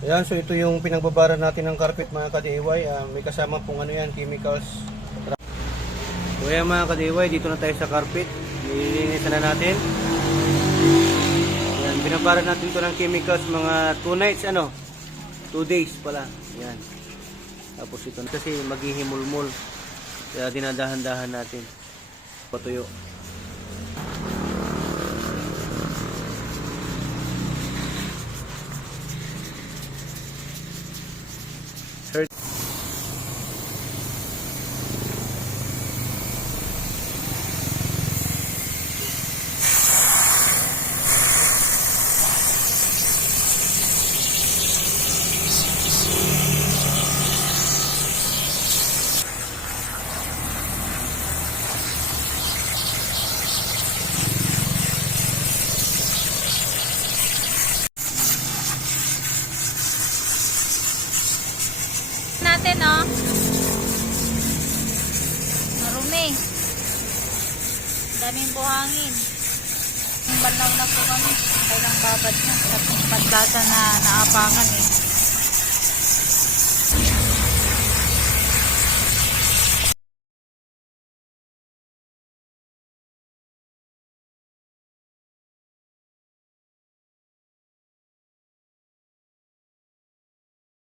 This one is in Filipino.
Ayan, so ito yung pinagbabara natin ng carpet mga ka-DIY. May kasama pong ano yan, chemicals. So ayan mga ka-DIY, dito na tayo sa carpet. Nililinisan na natin. Ayan, binabara natin ito ng chemicals mga 2 nights, 2 days pala. Ayan. Tapos ito kasi maghihimulmul. Kaya dinadahan-dahan natin. Patuyo. Natin, oh. Marumi. Daming buhangin. Balaw na po kami. Kailang babad na. Tapos paglata na naapangan eh.